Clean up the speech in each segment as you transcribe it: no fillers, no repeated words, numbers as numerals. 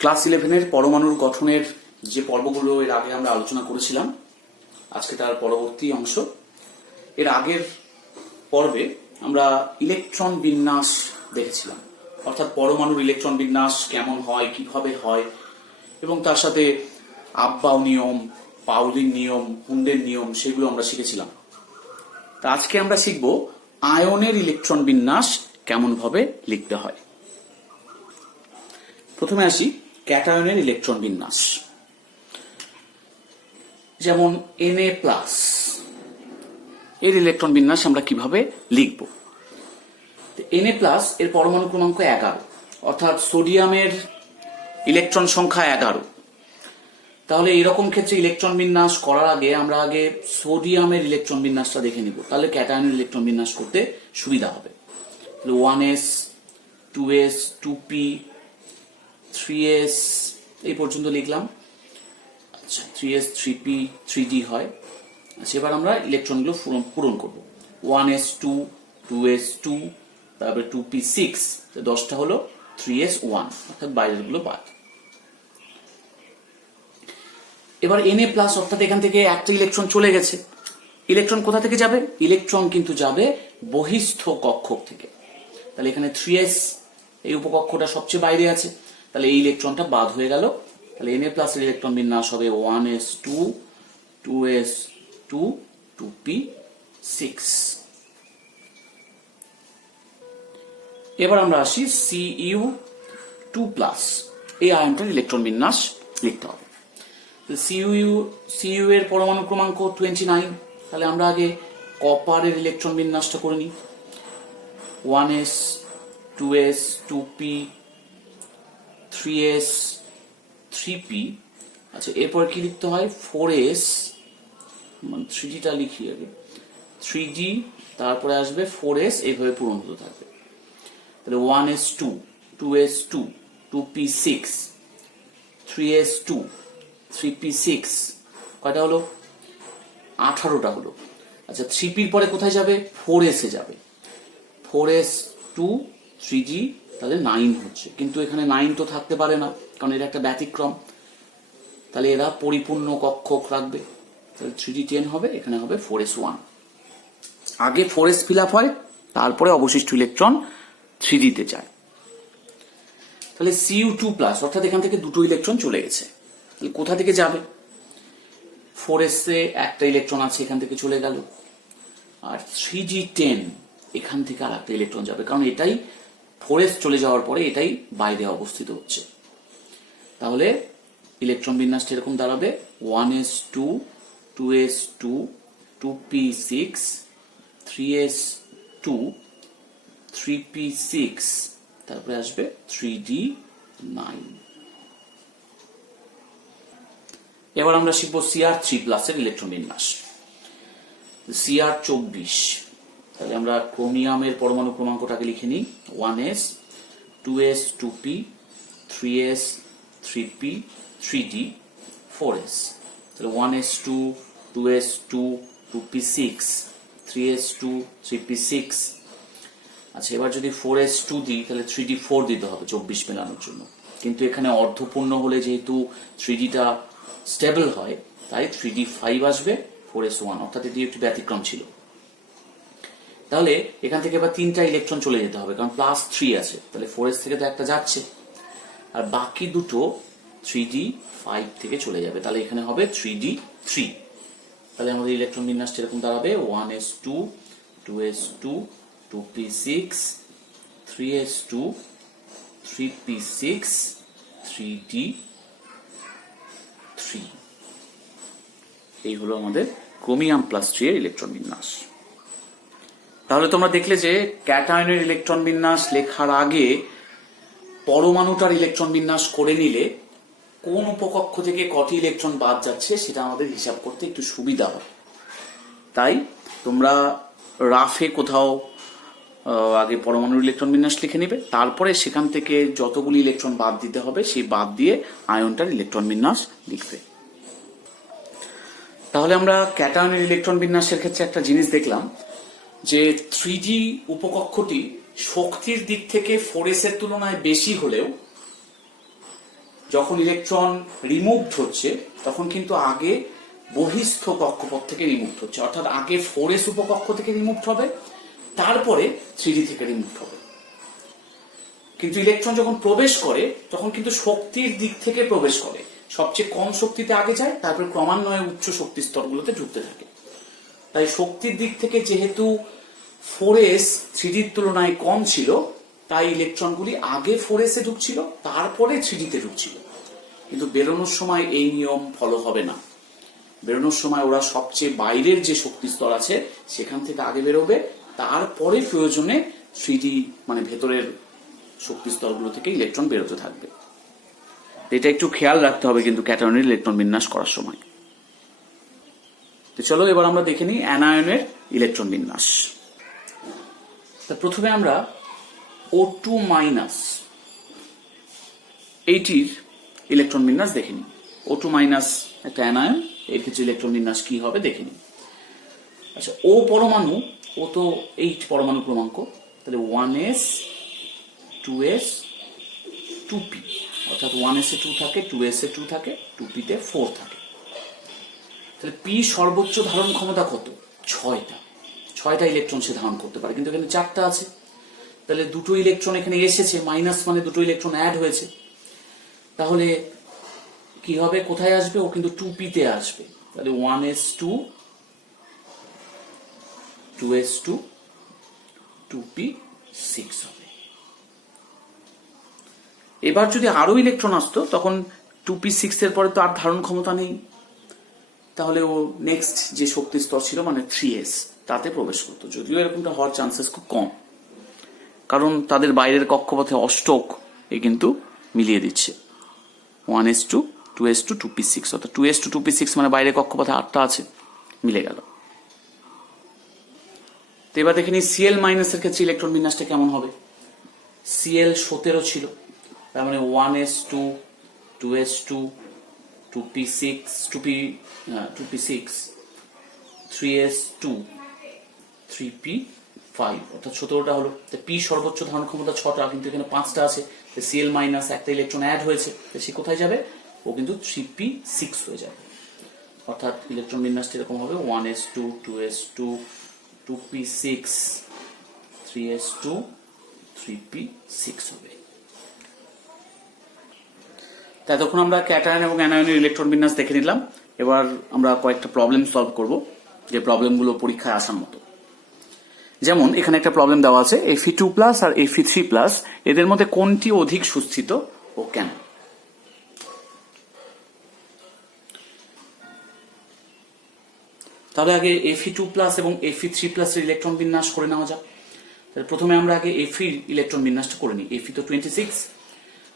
Class 11-এর পরমাণুর গঠনের যে পর্বগুলো এর আগে আমরা আলোচনা করেছিলাম, আজকে তার পরবর্তী অংশ। এর আগের পর্বে আমরা ইলেকট্রন বিন্যাস দেখেছিলাম, অর্থাৎ পরমাণুর ইলেকট্রন বিন্যাস কেমন হয়, কিভাবে হয়, এবং তার সাথে আব্বাউ নিয়ম, পাউলিন নিয়ম, হুন্ডের নিয়ম, সেগুলো আমরা শিখেছিলাম। তা আজকে আমরা শিখব আয়নের ইলেকট্রন বিন্যাস কেমন ভাবে লিখতে হয়। প্রথমে আসি ক্যাটায়নের ইলেকট্রন বিন্যাস। যেমন Na+, এর ইলেকট্রন বিন্যাস আমরা কিভাবে লিখব। Na+ এর পরমাণু ক্রমাঙ্ক 11, অর্থাৎ সোডিয়ামের ইলেকট্রন সংখ্যা 11। তাহলে এরকম ক্ষেত্রে ইলেকট্রন বিন্যাস করার আগে আমরা আগে সোডিয়ামের ইলেকট্রন বিন্যাসটা দেখে নিব, তাহলে ক্যাটায়নের ইলেকট্রন বিন্যাস করতে সুবিধা হবে। 1s, 2s, 2p, 3s এই পর্যন্ত লিখলাম। আচ্ছা, 3s, 3p, 3d হয়। আচ্ছা, এবার আমরা ইলেকট্রনগুলো পূরণ করব। 1s 2, 2s 2, তারপরে 2p 6, 10টা হলো 3s 1, অর্থাৎ বাইরের গুলো বাদ। এবার Na+, অর্থাৎ এখান থেকে একটা ইলেকট্রন চলে গেছে। ইলেকট্রন কোথা থেকে যাবে? ইলেকট্রন কিন্তু যাবে বহিস্থ কক্ষক থেকে। তাহলে এখানে 3s এই উপকক্ষটা সবচেয়ে বাইরে আছে, তাহলে এই ইলেকট্রনটা বাদ হয়ে গেল। তাহলে Na+ এর ইলেকট্রন বিন্যাস হবে 1s 2, 2s 2, 2p 6। এবার আমরা আসি Cu2+, এই আয়নটার ইলেকট্রন বিন্যাস লিখতে হবে। Cu এর পরমাণু ক্রমাঙ্ক 29। তাহলে আমরা আগে কপারের ইলেকট্রন বিন্যাসটা করে নিই। 1s, 2s, 2p, 3s, 3p। আচ্ছা, এরপর কি লিখতে হয়? 4s, মানে 3dটা লিখি আগে, 3d, তারপরে আসবে 4s, এইভাবে পূরণ হতে থাকবে। তাহলে 1s 2, 2s 2, 2p 6, 3s 2, 3p 6, কয়টা হলো? 18টা হলো। আচ্ছা, 3p এর পরে কোথায় যাবে? 4s এ যাবে। 4s 2, 3d, তাহলে 9 হচ্ছে। কিন্তু এখানে 9 তো থাকতে পারে না, কারণ এটা একটা ব্যতিক্রম। তাহলে এরা পরিপূর্ণ কক্ষক রাখবে। তাহলে 3d 10 হবে, এখানে হবে 4s 1। আগে 4s ফিল আপ হয়, তারপরে অবশিষ্ট ইলেকট্রন 3d তে যায়। তাহলে Cu2+, অর্থাৎ এখান থেকে দুটো ইলেকট্রন চলে গেছে। তাহলে কোথা থেকে যাবে? 4s এ একটা ইলেকট্রন আছে, এখান থেকে চলে গেল। আর 3d 10, এখান থেকে আর একটা ইলেকট্রন যাবে, কারণ এটাই 4s চলে যাওয়ার পরে এটাই বাইরে অবস্থিত হচ্ছে। তাহলে ইলেকট্রন বিন্যাসটা এরকম দাঁড়াবে 1s 2, 2s 2, 2p 6, 3s 2, 3p 6, তারপরে আসবে 3d 9। এবার আমরা শিখবো Cr3+ এর ইলেকট্রন বিন্যাস। Cr24, তাহলে আমরা ক্রোমিয়ামের পরমাণু ক্রমাঙ্কটাকে লিখে নিই। 1s, 2s 2p, 3s 3p, 3d 4s। তাহলে 1s 2, 2s 2, 2p 6, 3s 2, 3p 6। আচ্ছা, এবার যদি 4s 2 দিই, তাহলে 3d 4 দিতে হবে 24 মেলানোর জন্য। কিন্তু এখানে অর্ধপূর্ণ হলে যেহেতু 3dটা স্টেবল হয়, তাই 3d 5 আসবে, 4s 1, অর্থাৎ এটি একটি ব্যতিক্রম ছিল। তাহলে এখান থেকে এবার 3টা ইলেকট্রন চলে যেতে হবে, কারণ +3 আছে। তাহলে 4s থেকে তো একটা যাচ্ছে, আর বাকি দুটো 3d 5 থেকে চলে যাবে। তাহলে এখানে হবে 3d 3। তাহলে আমাদের ইলেকট্রন বিন্যাসটা এরকম দাঁড়াবে 1s 2, 2s 2, 2p 6, 3s 2, 3p 6, 3d 3। এই হলো আমাদের ক্রোমিয়াম+3 এর ইলেকট্রন বিন্যাস। তাহলে তোমরা দেখলে যে ক্যাটায়নের ইলেকট্রন বিন্যাস লেখার আগে পরমাণুটার ইলেকট্রন বিন্যাস করে নিলে কোন উপকক্ষ থেকে কটি ইলেকট্রন বাদ যাচ্ছে সেটা আমাদের হিসাব করতে একটু সুবিধা হয়। তাই তোমরা রাফে কোথাও আগে পরমাণুর ইলেকট্রন বিন্যাস লিখে নিবে, তারপরে সেখান থেকে যতগুলি ইলেকট্রন বাদ দিতে হবে সেই বাদ দিয়ে আয়নটার ইলেকট্রন বিন্যাস লিখবে। তাহলে আমরা ক্যাটায়নের ইলেকট্রন বিন্যাসের ক্ষেত্রে একটা জিনিস দেখলাম যে 3d উপকক্ষটি শক্তির দিক থেকে 4s এর তুলনায় বেশি হলেও যখন ইলেকট্রন রিমুভড হচ্ছে তখন কিন্তু আগে বহিস্থ কক্ষপথ থেকে রিমুভড হচ্ছে, অর্থাৎ আগে 4s উপকক্ষ থেকে রিমুভড হবে, তারপরে 3d থেকে রিমুভড হবে। কিন্তু ইলেকট্রন যখন প্রবেশ করে তখন কিন্তু শক্তির দিক থেকে প্রবেশ করে, সবচেয়ে কম শক্তিতে আগে যায়, তারপরে ক্রমান্বয়ে উচ্চ শক্তি স্তরগুলোতে ঢুকতে থাকে। তাই শক্তির দিক থেকে যেহেতু 4s 3dর তুলনায় কম ছিল, তাই ইলেকট্রনগুলি আগে 4s এ ঢুকছিল, তারপরে 3d তে ঢুকছিল। কিন্তু বেরোনোর সময় এই নিয়ম ফলো হবে না। বেরোনোর সময় ওরা সবচেয়ে বাইরের যে শক্তি স্তর আছে সেখান থেকে আগে বেরোবে, তারপরে প্রয়োজনে 3d মানে ভেতরের শক্তি স্তরগুলো থেকে ইলেকট্রন বেরোতে থাকবে। এটা একটু খেয়াল রাখতে হবে কিন্তু ক্যাটায়নের ইলেকট্রন বিন্যাস করার সময়। তো চলো এবার আমরা দেখে নিই অ্যানায়নের ইলেকট্রন বিন্যাস। প্রথমে আমরা O2 মাইনাস এইটির ইলেকট্রন বিন্যাস দেখে নিই। O2 মাইনাস একটা অ্যানায়ন, এর ক্ষেত্রে ইলেকট্রন বিন্যাস কি হবে দেখে নিই। আচ্ছা, ও পরমাণু, ও তো 8 পরমাণু ক্রমাঙ্ক, তাহলে 1s 2s 2p, অর্থাৎ 1s এ 2 থাকে, 2s এ 2 থাকে, 2p তে 4 থাকে। তাহলে p সর্বোচ্চ ধারণ ক্ষমতা কত? 6টা ইলেকট্রন সে ধারণ করতে পারে, কিন্তু এখানে 4টা আছে। তাহলে দুটো ইলেকট্রন এখানে এসেছে, মাইনাস মানে দুটো ইলেকট্রন অ্যাড হয়েছে। তাহলে কি হবে, কোথায় আসবে? ও কিন্তু 2p তে আসবে। তাহলে 1s2 2s2 2p6 হবে। এবার যদি আরো ইলেকট্রন আসতো তখন 2p6 এর পরে তো আর ধারণ ক্ষমতা নেই, তাহলে ও নেক্সট যে শক্তি স্তর ছিল মানে 3s তাতে প্রবেশ করতো। যদিও এরকমটা হওয়ার চান্সেস খুব কম, কারণ তাদের বাইরের কক্ষপথে অষ্টক এ কিন্তু মিলিয়ে দিচ্ছে 1s2 2s2 2p6, অর্থাৎ 2s2 2p6 মানে বাইরের কক্ষপথে 8টা আছে, মিলে গেল। তো এবার দেখে নিই Cl মাইনাসের ক্ষেত্রে ইলেকট্রন বিন্যাসটা কেমন হবে। Cl 17 ছিল, তার মানে 1s2 2s2 2p6 3s2 3p5, অর্থাৎ 17টা হলো। p সর্বোচ্চ ধারণ ক্ষমতা 6টা, কিন্তু এখানে 5টা আছে। Cl মাইনাস একটা ইলেকট্রন অ্যাড হয়েছে, সে কোথায় যাবে? ও কিন্তু 3p6 হয়ে যাবে। অর্থাৎ ইলেকট্রন বিন্যাসটা এরকম হবে 1s2 2s2 2p6 3s2 3p6 হবে। ততক্ষণ আমরা ক্যাটায়ন এবং অ্যানায়নের ইলেকট্রন বিন্যাস দেখে নিলাম। এবার আমরা কয়েকটা প্রবলেম সলভ করব, যে প্রবলেমগুলো পরীক্ষায় আসার মতো। যেমন এখানে একটা প্রবলেম দেওয়া আছে, Fe2+ আর Fe3+, এদের মধ্যে কোনটি অধিক সুস্থিত ও কেন? তাহলে আগে Fe2+ এবং Fe3+ এর ইলেকট্রন বিন্যাস করে নেওয়া যাক। তাহলে প্রথমে আমরা আগে Fe ইলেকট্রন বিন্যাসটা করে নিই। Fe তো 26,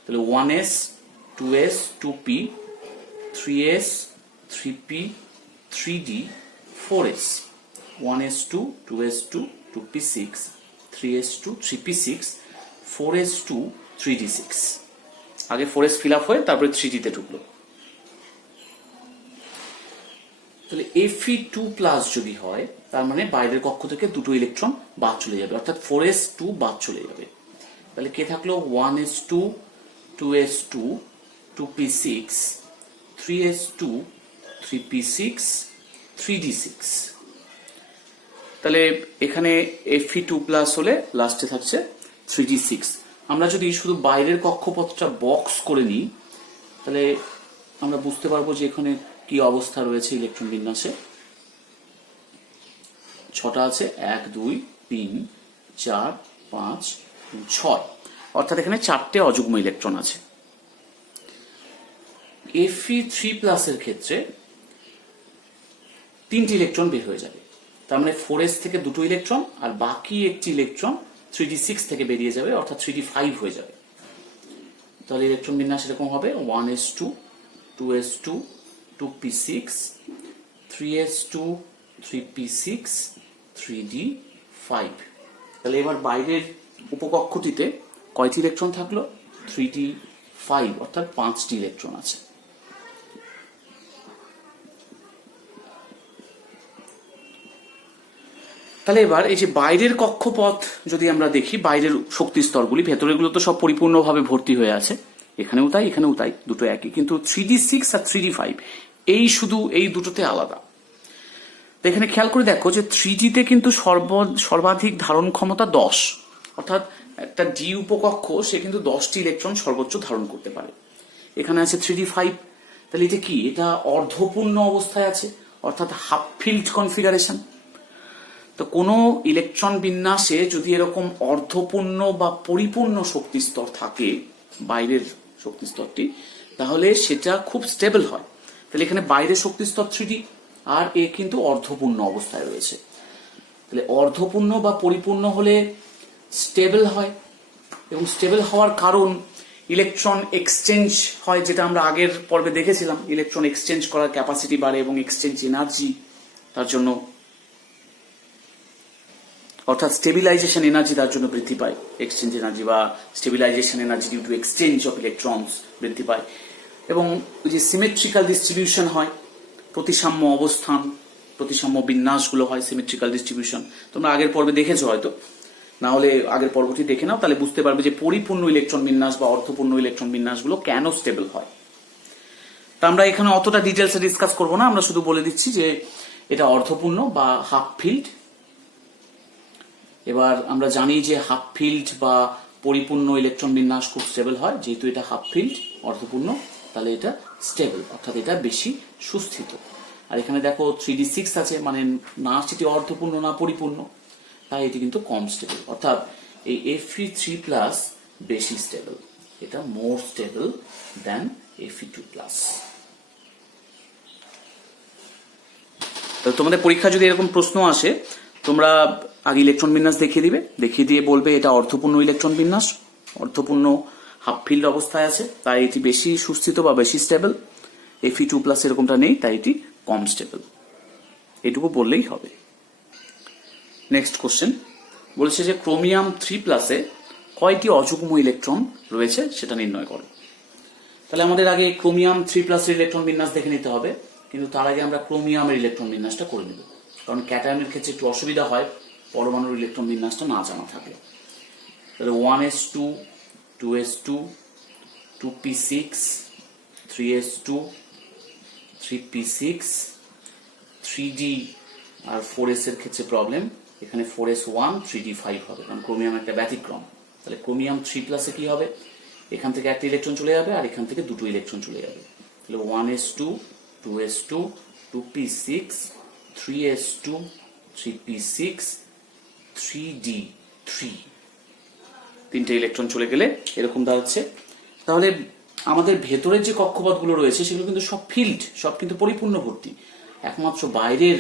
তাহলে 1s 2s 2p 3s 3p 3d 4s 1s2 2s2 2p6 3s2 3p6 4s2 3d6। আগে 4s ফিল আপ হয়ে তারপরে 3d তে ঢুকলো। তাহলে Fe2+ যদি হয় তার মানে বাইরের কক্ষ থেকে দুটো ইলেকট্রন বাদ চলে যাবে, অর্থাৎ 4s2 বাদ চলে যাবে। তাহলে কে থাকলো? 1s2 2s2 2p6 3s2 3p6 3d6। তাহলে এখানে Fe2+ হলে লাস্টে থাকছে 3d6। আমরা যদি শুধু বাইরের কক্ষপথটা বক্স করে নিই তাহলে আমরা বুঝতে পারবো যে এখানে কি অবস্থা রয়েছে ইলেকট্রন বিন্যাসে। 6টা আছে, 1 2 3 4 5 6, অর্থাৎ এখানে 4টে অযুগ্ম ইলেকট্রন আছে। Fe3+ এর ক্ষেত্রে 3টি ইলেকট্রন বের হয়ে যাবে, তার মানে 4s থেকে দুটো ইলেকট্রন আর বাকি একটি ইলেকট্রন 3d6 থেকে বেরিয়ে যাবে, অর্থাৎ 3d5 হয়ে যাবে। তাহলে ইলেকট্রন বিন্যাস এরকম হবে 1s2 2s2 2p6 3s2 3p6 3d5। তাহলে এবার বাইরের উপকক্ষটিতে কয়টি ইলেকট্রন থাকলো? 3d5, অর্থাৎ 5টি ইলেকট্রন আছে। তাহলে এবার এই যে বাইরের কক্ষপথ যদি আমরা দেখি, বাইরের শক্তি স্তরগুলি, ভেতরেগুলো তো সব পরিপূর্ণভাবে ভর্তি হয়ে আছে, এখানেও তাই, এখানেও তাই, দুটো একই, কিন্তু 3d6 আর 3d5 এই শুধু এই দুটোতে আলাদা। তো এখানে খেয়াল করে দেখো যে 3d-তে কিন্তু সর্বাধিক ধারণ ক্ষমতা 10, অর্থাৎ একটা ডি উপকক্ষ সে কিন্তু 10টি ইলেকট্রন সর্বোচ্চ ধারণ করতে পারে। এখানে আছে 3d5, তাহলে এটা কি, এটা অর্ধপূর্ণ অবস্থায় আছে, অর্থাৎ হাফ ফিল্ড কনফিগারেশন। তো কোনো ইলেকট্রন বিন্যাসে যদি এরকম অর্ধপূর্ণ বা পরিপূর্ণ শক্তি স্তর থাকে, বাইরের শক্তি স্তরটি, তাহলে সেটা খুব স্টেবল হয়। তাহলে এখানে বাইরের শক্তি স্তর 3d, আর এ কিন্তু অর্ধপূর্ণ অবস্থায় রয়েছে। তাহলে অর্ধপূর্ণ বা পরিপূর্ণ হলে স্টেবল হয়, এবং স্টেবল হওয়ার কারণ ইলেকট্রন এক্সচেঞ্জ হয়, যেটা আমরা আগের পর্বে দেখেছিলাম। ইলেকট্রন এক্সচেঞ্জ করার ক্যাপাসিটি বাড়ে এবং এক্সচেঞ্জ এনার্জি তার জন্য, অর্থাৎ স্টেবিলাইজেশন এনার্জি তার জন্য বৃদ্ধি পায়, এক্সচেঞ্জ এনার্জি বা stabilization energy due to exchange of electrons বৃদ্ধি পায়। এবং যে সিমেট্রিক্যাল ডিস্ট্রিবিউশন হয়, প্রতিসাম্য অবস্থান, প্রতিসাম্য বিন্যাসগুলো হয়, সিমেট্রিক্যাল ডিস্ট্রিবিউশন তোমরা আগের পর্বে দেখেছো হয়তো, না হলে আগের পর্বটি দেখে নাও, তাহলে বুঝতে পারবে যে পরিপূর্ণ ইলেকট্রন বিন্যাস বা অর্ধপূর্ণ ইলেকট্রন বিন্যাসগুলো কেন স্টেবল হয়। তা আমরা এখানে অতটা ডিটেলসে ডিসকাস করবো না, আমরা শুধু বলে দিচ্ছি যে এটা অর্ধপূর্ণ বা হাফ ফিল্ড। এবার আমরা জানি যে হাফ ফিল্ড বা পরিপূর্ণ ইলেকট্রন বিন্যাস খুব স্টেবল হয়, যেহেতু এটা হাফ ফিল্ড অর্ধপূর্ণ, তাহলে এটা স্টেবল, অর্থাৎ এটা বেশি সুস্থিত। আর এখানে দেখো 3d6 আছে, মানে না সেটি অর্ধপূর্ণ না পরিপূর্ণ, তাই এটি কিন্তু কম স্টেবল, অর্থাৎ এই Fe3+ বেশি স্টেবল, এটা মোর স্টেবল দেন Fe2+। তোমাদের পরীক্ষা যদি এরকম প্রশ্ন আসে, তোমরা আগে ইলেকট্রন বিন্যাস দেখিয়ে দিবে, দেখিয়ে দিয়ে বলবে এটা অর্ধপূর্ণ ইলেকট্রন বিন্যাস, অর্ধপূর্ণ হাফ ফিল্ড অবস্থায় আছে, তাই এটি বেশি সুস্থিত বা বেশি স্টেবল। Fe2+ এরকমটা নেই, তাই এটি কম স্টেবল, এটুকু বললেই হবে। নেক্সট কোশ্চেন বলেছে যে ক্রোমিয়াম 3+-এ কয়টি অযুগ্ম ইলেকট্রন রয়েছে সেটা নির্ণয় করো। তাহলে আমাদের আগে ক্রোমিয়াম 3+-এর ইলেকট্রন বিন্যাস দেখে নিতে হবে, কিন্তু তার আগে আমরা ক্রোমিয়ামের ইলেকট্রন বিন্যাসটা করে নেব, কারণ ক্যাটায়নের ক্ষেত্রে একটু অসুবিধা হয় পরমাণুর ইলেকট্রন বিন্যাসটা না জানা থাকলে। তাহলে 1s2, 2s2, 2p6, 3s2, 3p6, 3d আর 4s এর ক্ষেত্রে প্রবলেম, এখানে 4s1, 3d5 হবে, কারণ ক্রোমিয়াম একটা ব্যতিক্রম। তাহলে ক্রোমিয়াম 3+-এ কি হবে, এখান থেকে একটা ইলেকট্রন চলে যাবে আর এখান থেকে দুটো ইলেকট্রন চলে যাবে। তাহলে 1s2, 2s2, 2p6, 3s2, 3p6, 3d3, তিনটে ইলেকট্রন চলে গেলে এরকম দাঁড়াচ্ছে। তাহলে আমাদের ভেতরের যে কক্ষপথগুলো রয়েছে সেগুলো কিন্তু সব ফিল্ড, সব কিন্তু পরিপূর্ণ ভর্তি, একমাত্র বাইরের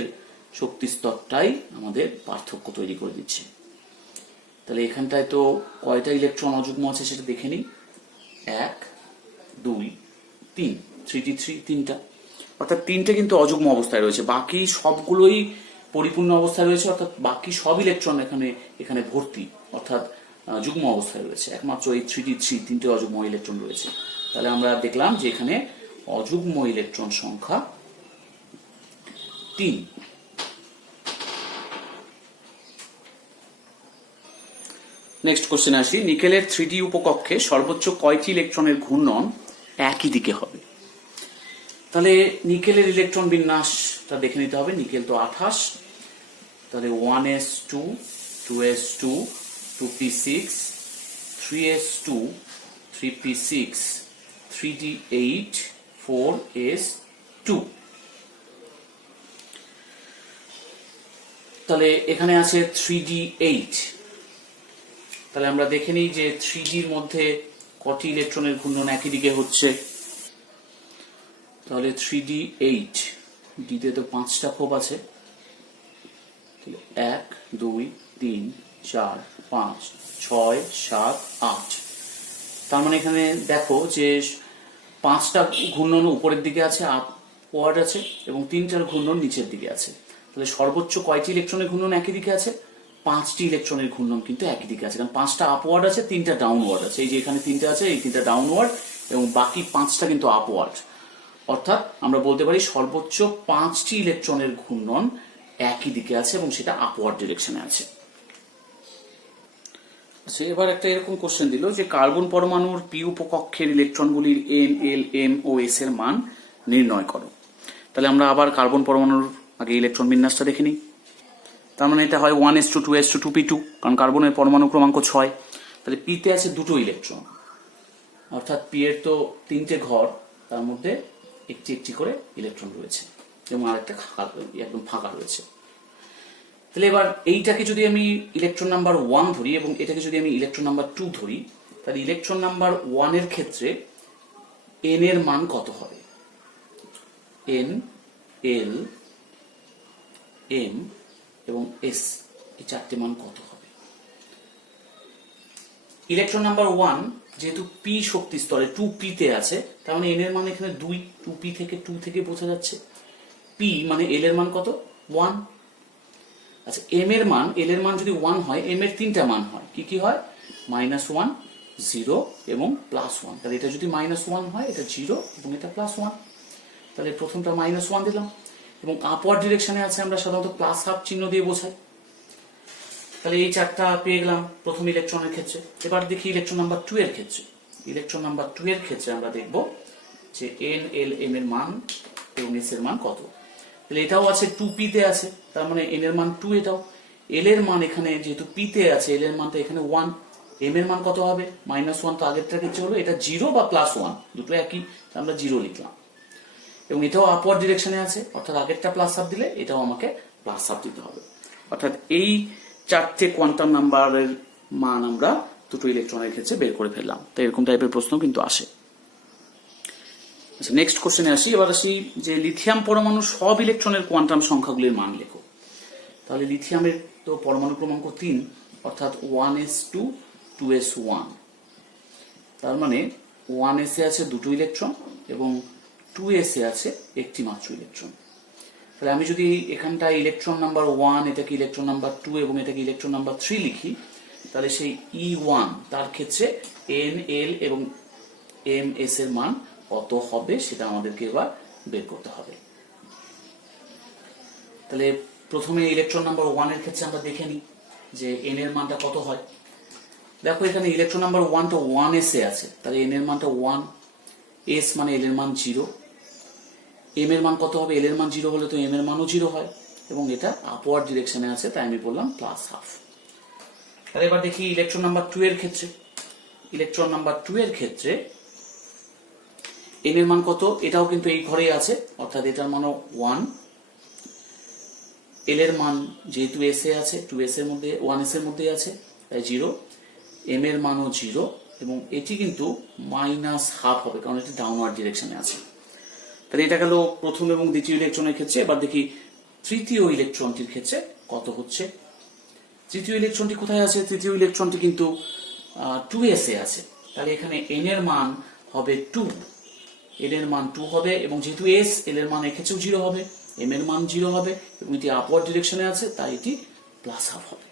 শক্তি স্তরটাই আমাদের পার্থক্য তৈরি করে দিচ্ছে। তাহলে এখানটায় তো কয়টা ইলেকট্রন অযুগ্ম আছে সেটা দেখে নিই, 1, 2, 3, 3d3, তিনটা, অর্থাৎ তিনটে কিন্তু অযুগ্ম অবস্থায় রয়েছে, বাকি সবগুলোই পরিপূর্ণ অবস্থায় রয়েছে, অর্থাৎ বাকি সব ইলেকট্রন এখানে ভর্তি, অর্থাৎ যুগ্ম অবস্থায় রয়েছে, একমাত্র এই 3d3 তিনটে অযুগ্ম ইলেকট্রন রয়েছে। তাহলে আমরা দেখলাম যে এখানে অযুগ্ম ইলেকট্রন সংখ্যা 3। নেক্সট কোশ্চেন আসি, নিকেলের 3d উপকক্ষে সর্বোচ্চ কয়টি ইলেকট্রনের ঘূর্ণন একই দিকে হবে। তাহলে নিকেলের ইলেকট্রন বিন্যাসটা দেখে নিতে হবে, নিকেল তো 28, তাহলে 1s2, 2s2, 2p6, 3s2, 3p6, 3d8, 4s2। তাহলে এখানে আছে 3d8, তাহলে আমরা দেখে নিই যে 3d-র মধ্যে কটি ইলেকট্রনের ঘূর্ণন একই দিকে হচ্ছে। তাহলে 3d8, d-তে তো 5টা খোপ আছে, 1, 2, 3, 4, 5, 6, 7, 8। তার মানে এখানে দেখো যে 5টা ঘূর্ণন উপরের দিকে আছে, আপওয়ার্ড আছে, এবং 3টার ঘূর্ণন নিচের দিকে আছে। তাহলে সর্বোচ্চ কয়টি ইলেকট্রনের ঘূর্ণন একই দিকে আছে, 5টি ইলেকট্রনের ঘূর্ণন কিন্তু একই দিকে আছে, কারণ 5টা আপওয়ার্ড আছে, 3টা ডাউনওয়ার্ড আছে। এই যে এখানে 3টা আছে, এই 3টা ডাউনওয়ার্ড, এবং বাকি 5টা কিন্তু আপওয়ার্ড। অর্থাৎ আমরা বলতে পারি সর্বোচ্চ 5টি ইলেকট্রনের ঘূর্ণন একই দিকে আছে এবং সেটা আপওয়ার্ড ডিরেকশনে আছে। আচ্ছা, এবার একটা এরকম কোশ্চেন দিল যে কার্বন পরমাণুর পি উপকক্ষের ইলেকট্রনগুলির এন, এল, এম ও এস এর মান নির্ণয় করো। তাহলে আমরা আবার কার্বন পরমাণুর আগে ইলেকট্রন বিন্যাসটা দেখে নিই। তার মানে এটা হয় 1s2 2s2 2p2, কারণ কার্বনের পরমাণু ক্রমাঙ্ক 6। তাহলে পিতে আছে দুটো ইলেকট্রন, অর্থাৎ পি এর তো 3টে ঘর, তার মধ্যে একটি একটি করে ইলেকট্রন রয়েছে এবং আরেকটা একদম ফাঁকা রয়েছে। তাহলে এবার এইটাকে যদি আমি ইলেকট্রন নাম্বার 1 ধরি এবং এটাকে যদি আমি ইলেকট্রন নাম্বার 2 ধরি, তাহলে ইলেকট্রন নাম্বার 1 এর ক্ষেত্রে এন এর মান কত হবে? এন, এল, এম এবং এস, এই চারটে মান কত হবে? ইলেকট্রন নাম্বার 1 যেহেতু পি শক্তি স্তরে 2p তে আছে, তার মানে এন এর মান এখানে 2, 2p থেকে 2 থেকে বোঝা যাচ্ছে। পি মানে এল এর মান কত? 1। আচ্ছা, এম এর মান, এল এর মান যদি 1 হয়, এম এর 3টা মান হয়, কি কি হয়? -1, 0 এবং +1। তাহলে এটা যদি -1 হয়, এটা 0 এবং এটা +1। তাহলে প্রথমটা -1 দিলাম এবং আপওয়ার্ড ডিরেকশনে আছে, আমরা সাধারণত +½ চিহ্ন দিয়ে বোঝাই। তাহলে এই চারটা পেয়ে গেলাম প্রথম ইলেকট্রনের ক্ষেত্রে। এবার দেখি ইলেকট্রন নাম্বার 2 এর ক্ষেত্রে। ইলেকট্রন নাম্বার 2 এর ক্ষেত্রে আমরা দেখব যে এন, এল, এম এর মান এবং এস এর মান কত। তাহলে এটাও আছে 2p তে আছে, তার মানে এন এর মান 2, এটাও। এল এর মান এখানে যেহেতু p তে আছে, এল এর মানটা এখানে 1। এম এর মান কত হবে? -1 তো আগেরটার ক্ষেত্রে হলো, এটা 0 বা +1, দুটো একই, আমরা 0 লিখলাম। এবং এটাও আপওয়ার্ড ডিরেকশনে আছে, অর্থাৎ আগেরটা +½ দিলে এটাও আমাকে +½ দিতে হবে। অর্থাৎ এই চারটে কোয়ান্টাম নাম্বারের মান আমরা দুটো ইলেকট্রনের ক্ষেত্রে বের করে ফেললাম। তো এরকম টাইপের প্রশ্ন কিন্তু আসে। আচ্ছা, নেক্সট কোশ্চেনে আসি। এবার আসি যে লিথিয়াম পরমাণু সব ইলেকট্রনের কোয়ান্টাম সংখ্যাগুলির মান লেখো। তাহলে লিথিয়ামের তো পরমাণু ক্রমাঙ্ক 3, অর্থাৎ 1s2 2s1। তার মানে 1s এ আছে দুটো ইলেকট্রন এবং 2s এ আছে একটি মাত্র ইলেকট্রন। তাহলে আমি যদি এখানটা ইলেকট্রন নাম্বার 1, এটাকে ইলেকট্রন নাম্বার 2 এবং এটাকে ইলেকট্রন নাম্বার 3 লিখি, তাহলে সেই E1 তার ক্ষেত্রে এন, এল এবং এম, এস এর মান কত হবে সেটা আমাদেরকে এবার বের করতে হবে। তাহলে প্রথমে ইলেকট্রন নাম্বার 1 এর ক্ষেত্রে আমরা দেখে নিই যে এন এর মানটা কত হয়। দেখো এখানে ইলেকট্রন নাম্বার 1 তো 1s এ আছে, তাহলে এন এর মানটা 1, এস মানে এল এর মান 0, এম এর মান কত হবে? এল এর মান 0 হলে তো এম এর মানও 0 হয় এবং এটা আপওয়ার্ড ডিরেকশনে আছে, তাই আমি বললাম +½ তাহলে এবার দেখি ইলেকট্রন নাম্বার 2 এর ক্ষেত্রে। ইলেকট্রন নাম্বার 2 এর ক্ষেত্রে এন এর মান কত? এটাও কিন্তু এই ঘরেই আছে, অর্থাৎ এটার মানও 1। এল এর মান যেহেতু এস এ আছে, 2s এর মধ্যে 1s এর মধ্যেই আছে, তাই 0। এম এর মানও 0 এবং এটি কিন্তু -½ হবে, কারণ এটি ডাউনওয়ার্ড ডিরেকশনে আছে। তাহলে এটা গেল প্রথম এবং দ্বিতীয় ইলেকট্রনের ক্ষেত্রে। এবার দেখি তৃতীয় ইলেকট্রনটির ক্ষেত্রে কত হচ্ছে। তৃতীয় ইলেকট্রনটি কোথায় আছে? তৃতীয় ইলেকট্রনটি কিন্তু 2s এ আছে, তাহলে এখানে এন এর মান হবে 2, এল এর মান 2 হবে এবং যেহেতু এস, এল এর মান এক্ষেত্রেও 0 হবে, এম এর মান 0 হবে এবং এটি আপওয়ার্ড ডিরেকশনে আছে, তাই এটি +½ হবে।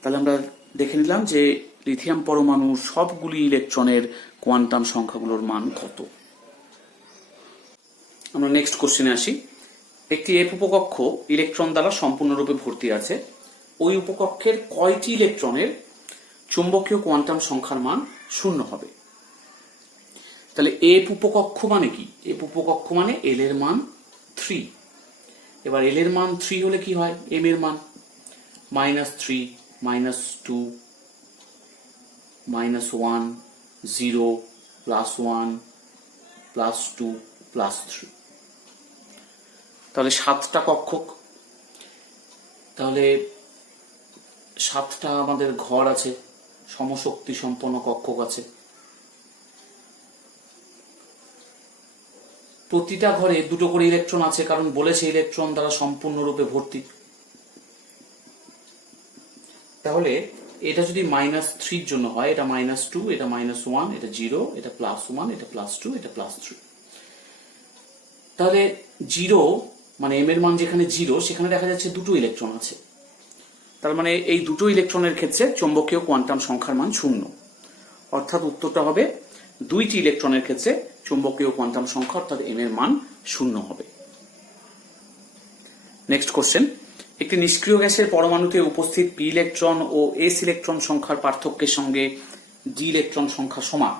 তাহলে আমরা দেখে নিলাম যে লিথিয়াম পরমাণু সবগুলি ইলেকট্রনের কোয়ান্টাম সংখ্যাগুলোর মান কত। আমরা নেক্সট কোশ্চেনে আসি। একটি এফ উপকক্ষ ইলেকট্রন দ্বারা সম্পূর্ণরূপে ভর্তি আছে। ওই উপকক্ষের কয়টি ইলেকট্রনের চুম্বকীয় কোয়ান্টাম সংখ্যার মান 0 হবে? তাহলে এফ উপকক্ষ মানে কি? এফ উপকক্ষ মানে এল এর মান 3। এবার এল এর মান 3 হলে কি হয়? এম এর মান -3, -2, -1, 0, +1, +2, +3। তাহলে 7টা কক্ষক, তাহলে 7টা আমাদের ঘর আছে, সমশক্তি সম্পন্ন কক্ষক আছে। প্রতিটা ঘরে দুটো করে ইলেকট্রন আছে, কারণ বলেছে ইলেকট্রন দ্বারা সম্পূর্ণরূপে ভর্তি। তাহলে এটা যদি -3 জন্য হয়, এটা -2, এটা -1, এটা 0, এটা +1, এটা +2, এটা +3। তাহলে 0 মানে এম এর মান যেখানে 0, সেখানে দেখা যাচ্ছে দুটো ইলেকট্রন আছে। তার মানে এই দুটো ইলেকট্রনের ক্ষেত্রে চৌম্বকীয় কোয়ান্টাম সংখ্যার মান 0, অর্থাৎ উত্তরটা হবে 2টি ইলেকট্রনের ক্ষেত্রে চৌম্বকীয় কোয়ান্টাম সংখ্যা অর্থাৎ এম এর মান 0 হবে। Next question. একটি নিষ্ক্রিয় গ্যাসের পরমাণুতে উপস্থিত পি ইলেকট্রন ও এস ইলেকট্রন সংখ্যার পার্থক্যের সঙ্গে ডি ইলেকট্রন সংখ্যা সমান,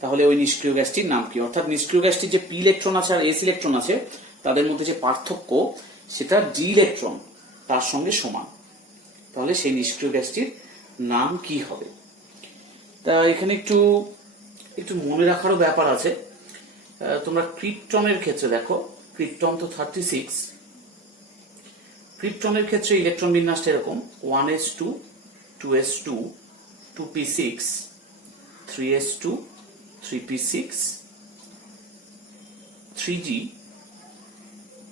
তাহলে ওই নিষ্ক্রিয় গ্যাসটির নাম কি? অর্থাৎ নিষ্ক্রিয় গ্যাসটির যে পি ইলেকট্রন আছে আর এস ইলেকট্রন আছে তাদের মধ্যে যে পার্থক্য সেটা ডি ইলেকট্রন তার সঙ্গে সমান, তাহলে সেই নিষ্ক্রিয় গ্যাসটির নাম কি হবে? তা এখানে একটু একটু মনে রাখারও ব্যাপার আছে। তোমরা ক্রিপ্টনের ক্ষেত্রে দেখো, ক্রিপ্টন তো 36, ক্রিপ্টনের ক্ষেত্রে ইলেকট্রন বিন্যাসটা এরকম 1s2 2s2 2p6 3s2 3p6 3g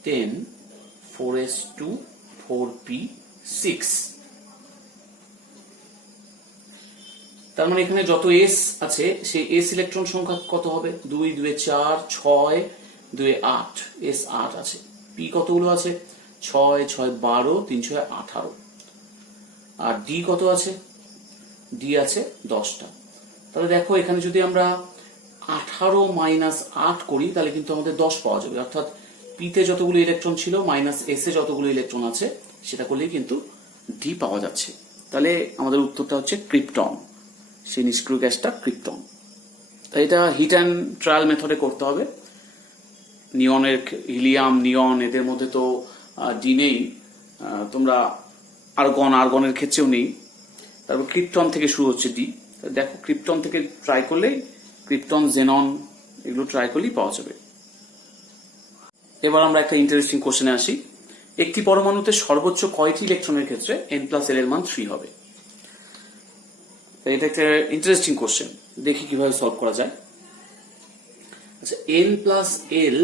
10 4s2 4p6। তার মানে এখানে যত এস আছে সেই এস ইলেকট্রন সংখ্যা কত হবে? 2 2 4 6 2 8, এস 8 আছে। পি কতগুলো আছে? 6 6 12 3 6 18। আর ডি কত আছে? ডি আছে 10টা। তাহলে দেখো এখানে যদি আমরা 18 - 8 করি তাহলে কিন্তু আমাদের 10 পাওয়া যাবে। অর্থাৎ পিতে যতগুলো ইলেকট্রন ছিল মাইনাস এস এ যতগুলো ইলেকট্রন আছে সেটা করলেই কিন্তু ডি পাওয়া যাচ্ছে। তাহলে আমাদের উত্তরটা হচ্ছে ক্রিপ্টন, সেই নিষ্ক্রিয় গ্যাসটা ক্রিপ্টন। তাই এটা হিট অ্যান্ড ট্রায়াল মেথডে করতে হবে। নিয়নের, হিলিয়াম, নিয়ন এদের মধ্যে তো ডি নেই, তোমরা আর্গনের ক্ষেত্রেও নেই। তারপর ক্রিপ্টন থেকে শুরু হচ্ছে ডি। দেখো ক্রিপ্টন থেকে ট্রাই করলেই, ক্রিপ্টন, জেনন এগুলো ট্রাই করলেই পাওয়া যাবে। এবার আমরা একটা ইন্টারেস্টিং কোশ্চেনে আসি। একটি পরমাণুতে সর্বোচ্চ কয়টি ইলেকট্রনের ক্ষেত্রে n+l এর মান 3 হবে? এটা একটা ইন্টারেস্টিং কোশ্চেন, দেখি কিভাবে সলভ করা যায়। আচ্ছা, n+l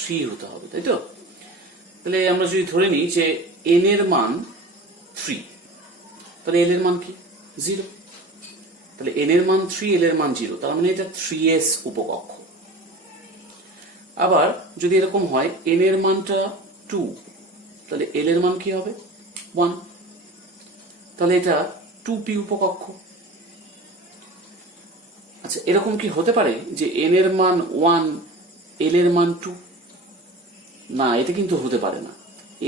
3 হতে হবে, তাই তো? তাহলে আমরা যদি ধরে নিই যে n এর মান 3, তাহলে l এর মান কি? 0। তাহলে n এর মান 3, l এর মান 0, তার মানে এটা 3s উপকক্ষ। আবার যদি এরকম হয় n এর মানটা 2, তাহলে l এর মান কি হবে? 1, তাহলে এটা 2p উপকক্ষ। আচ্ছা, এরকম কি হতে পারে যে n এর মান 1, l এর মান 2? না, এটা কিন্তু হতে পারে না।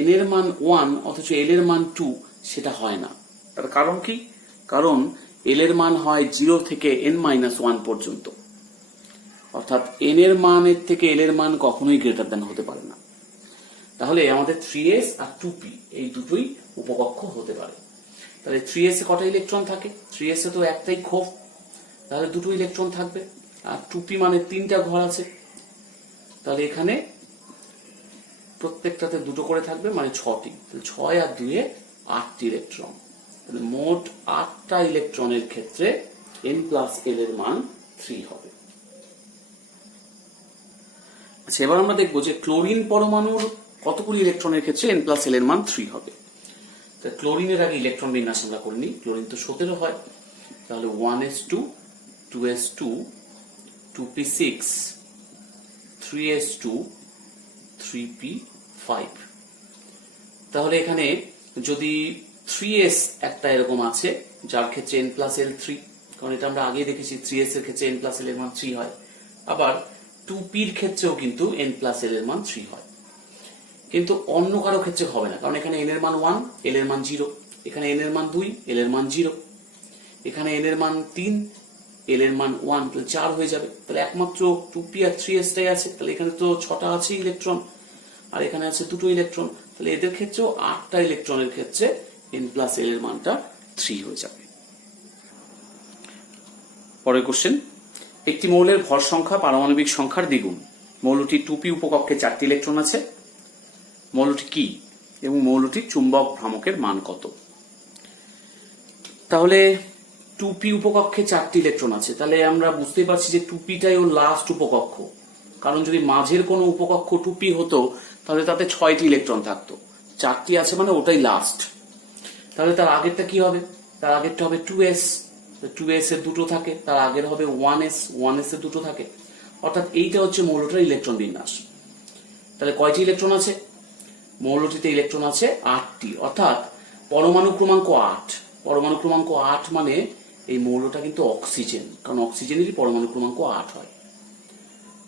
n এর মান 1 অথচ l এর মান 2, সেটা হয় না। তার কারণ কি? কারণ l এর মান হয় 0 থেকে n-1 পর্যন্ত, অর্থাৎ n এর মানের থেকে l এর মান কখনোই গ্রেটার দ্যান হতে পারে না। তাহলে আমাদের 3s আর 2p এই দুটোই উপকক্ষ হতে পারে। তাহলে 3s এ কটা ইলেকট্রন থাকে? 3s এ তো একটাই ক্ষোভ, তাহলে দুটো ইলেকট্রন থাকবে। আর 2p মানে 3টা ঘর আছে, তাহলে এখানে প্রত্যেকটাতে দুটো করে থাকবে, মানে 6টি। 6 আর 2 8টি ইলেকট্রন। তাহলে মোট 8টা ইলেকট্রনের ক্ষেত্রে n+l এর মান 3 হবে। আচ্ছা, এবার আমরা দেখবো যে ক্লোরিন পরমাণুর কতগুলি ইলেকট্রনের ক্ষেত্রে n+l এর মান 3 হবে। ক্লোরিনের আগে ইলেকট্রন বিন্যাস আমরা করে নিই। ক্লোরিন তো 17 হয়, তাহলে 1s2 2s2 2p6 3s2 3p5। তাহলে এখানে যদি 3s একটা এরকম আছে যার ক্ষেত্রে n+l 3, কারণ এটা আমরা আগে দেখেছি 3s এর ক্ষেত্রে n+l এর মান 3 হয়। আবার 2p এর ক্ষেত্রেও কিন্তু n+l এর মান 3 হয়। কিন্তু অন্য কারো ক্ষেত্রে হবে না, কারণ এখানে n এর মান 1, l এর মান 0, এখানে n এর মান 2, l এর মান 0, এখানে n এর মান 3, l এর মান 1, তাহলে 4 হয়ে যাবে। তাহলে একমাত্র 2p আর 3s টাই আছে। তাহলে এখানে তো 6টা আছে ইলেকট্রন, আর এখানে আছে 2টো ইলেকট্রন। তাহলে এদের ক্ষেত্রেও 8টা ইলেকট্রনের ক্ষেত্রে n+l এর মানটা 3 হয়ে যাবে। পরের কোশ্চেন, একটি মৌলের ভর সংখ্যা পারমাণবিক সংখ্যার দ্বিগুণ। মৌলটি 2p উপকক্ষে 4টি ইলেকট্রন আছে। মৌলটি কি এবং মৌলটির চুম্বক ভ্রামকের মান কত? তাহলে 2p উপকক্ষে 4টি ইলেকট্রন আছে, তাহলে আমরা বুঝতেই পারছি যে 2pটাই ওর লাস্ট উপকক্ষ। কারণ যদি মাঝের কোনো উপকক্ষ 2p হতো তাহলে তাতে 6টি ইলেকট্রন থাকতো, 4টি আছে মানে ওটাই লাস্ট। তাহলে তার আগেরটা কি হবে? তার আগেরটা হবে 2s, 2s এর দুটো থাকে। তার আগের হবে 1s, 1s এর দুটো থাকে। অর্থাৎ এইটা হচ্ছে মৌলটার ইলেকট্রন বিন্যাস। তাহলে কয়টি ইলেকট্রন আছে? মৌলটিতে ইলেকট্রন আছে 8টি, অর্থাৎ পরমাণু ক্রমাঙ্ক 8। পরমাণু ক্রমাঙ্ক 8 মানে এই মৌলটা কিন্তু অক্সিজেন, কারণ অক্সিজেনেরই পরমাণু ক্রমাঙ্ক 8 হয়।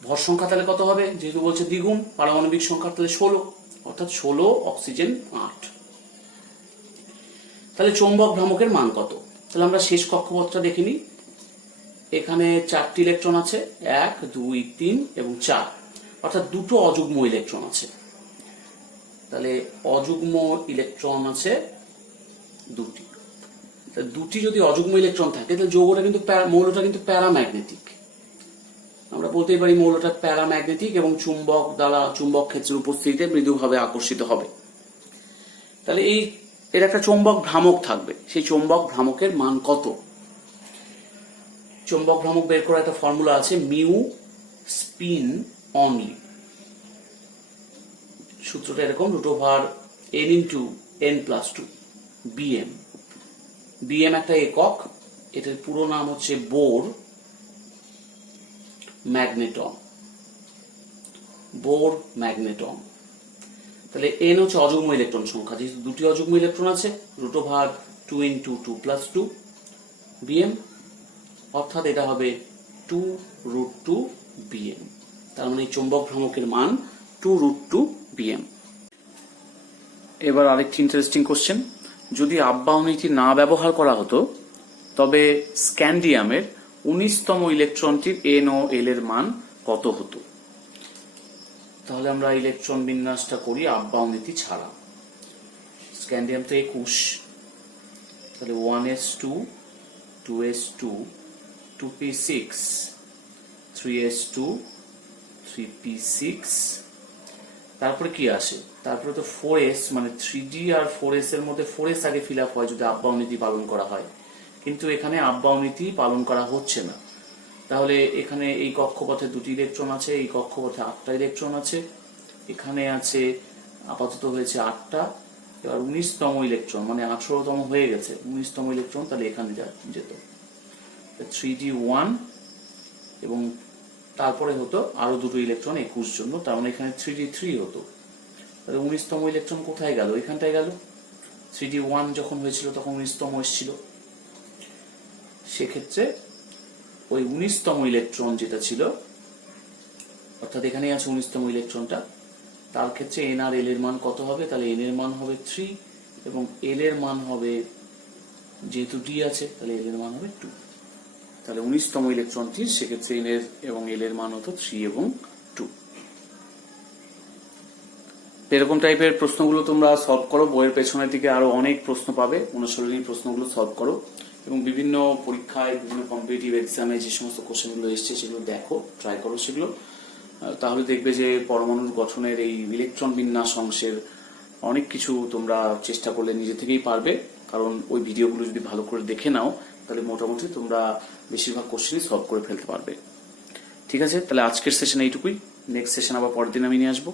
ভর সংখ্যা তাহলে কত হবে? যেহেতু বলছে দ্বিগুণ পারমাণবিক সংখ্যা, তাহলে 16, অর্থাৎ 16 অক্সিজেন 8। তাহলে চৌম্বক ভ্রামকের মান কত? তাহলে আমরা শেষ কক্ষপথটা দেখে নিই। এখানে 4টি ইলেকট্রন আছে, 1 2 3 এবং 4, অর্থাৎ দুটো অযুগ্ম ইলেকট্রন আছে। তাহলে অযুগ্ম ইলেকট্রন আছে দুটি। দুটি যদি অযুগ্ম ইলেকট্রন থাকে তাহলে যৌগটা কিন্তু মৌলটা কিন্তু প্যারাম্যাগনেটিক। আমরা বলতেই পারি মৌলটা প্যারাম্যাগনেটিক এবং চুম্বক ক্ষেত্রের উপস্থিতিতে মৃদুভাবে আকর্ষিত হবে। তাহলে এর একটা চৌম্বক ভ্রামক থাকবে, সেই চৌম্বক ভ্রামকের মান কত? চৌম্বক ভ্রামক বের করার একটা ফর্মুলা আছে, মিউ স্পিন অনলি। সূত্রটা এরকম, √n × n+2 বিএম। বিএম একটা একক, এটার পুরো নাম হচ্ছে বোর ম্যাগনেটন। Bohr magneton. তাহলে এন হচ্ছে অযুগ্ম ইলেকট্রন সংখ্যা, যেহেতু দুটি অযুগ্ম ইলেকট্রন আছে, √2 × 2+2 বিএম, অর্থাৎ এটা হবে 2√2 বিএম। তার মানে চৌম্বক ভ্রামকের মান 2√2 বিএম। এবার আরেকটি ইন্টারেস্টিং কোশ্চেন, যদি আপ-বাউ নীতি না ব্যবহার করা হতো তবে স্ক্যান্ডিয়ামের 19তম ইলেকট্রনটির এন ও এল এর মান কত হতো? তাহলে আমরা ইলেকট্রন বিন্যাসটা করি আপ-বাউ নীতি ছাড়া। স্ক্যান্ডিয়াম তো 21, তাহলে 1s2 2s2 2p6 3s2 3p6, তারপরে কি আসে? তারপরে তো 4s, মানে 3d আর 4s এর মধ্যে 4s আগে ফিল আপ হয় যদি আপ-বাউ নীতি পালন করা হয়, কিন্তু এখানে আপ-বাউ নীতি পালন করা হচ্ছে না। তাহলে এখানে এই কক্ষপথে দুটি ইলেকট্রন আছে, এই কক্ষপথে 8টা ইলেকট্রন আছে, এখানে আছে আপাতত হয়েছে 8টা। এবার 19তম ইলেকট্রন, মানে 18তম হয়ে গেছে, 19তম ইলেকট্রন তাহলে এখানে যেত 3d1, এবং তারপরে হতো আরো দুটো ইলেকট্রন 21 জন্য, তার মানে এখানে 3d3 হতো। তাহলে 19তম ইলেকট্রন কোথায় গেল? এখানটায় গেল। 3d1 যখন হয়েছিল তখন 19তম এসেছিল, সেক্ষেত্রে ওই 19তম ইলেকট্রন যেটা ছিল, অর্থাৎ এখানেই আছে 19তম ইলেকট্রনটা, তার ক্ষেত্রে এন আর এল এর মান কত হবে? তাহলে এন এর মান হবে 3 এবং এল এর মান হবে, যেহেতু ডি আছে তাহলে এল এর মান হবে 2। তাহলে 19তম ইলেকট্রনটির সেক্ষেত্রে এন এর এবং এল এর মান হতো 3 এবং 2। এরকম টাইপের প্রশ্নগুলো তোমরা সলভ করো, বইয়ের পেছনের দিকে আরো অনেক প্রশ্ন পাবে, অনুশীলনী প্রশ্নগুলো সলভ করো এবং বিভিন্ন পরীক্ষায় বিভিন্ন কম্পিটিটিভ এক্সামে যে সমস্ত কোশ্চেনগুলো এসছে সেগুলো দেখো, ট্রাই করো সেগুলো। তাহলে দেখবে যে পরমাণুর গঠনের এই ইলেকট্রন বিন্যাস অংশের অনেক কিছু তোমরা চেষ্টা করলে নিজে থেকেই পারবে, কারণ ওই ভিডিওগুলো যদি ভালো করে দেখে নাও তাহলে মোটামুটি তোমরা বেশিরভাগ কোশ্চেনই সলভ করে ফেলতে পারবে। ঠিক আছে, তাহলে আজকের সেশন এইটুকুই। নেক্সট সেশন আবার পরের দিন আমি নিয়ে আসবো।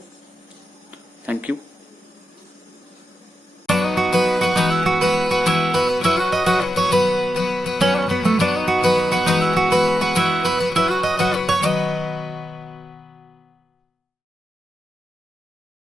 Thank you.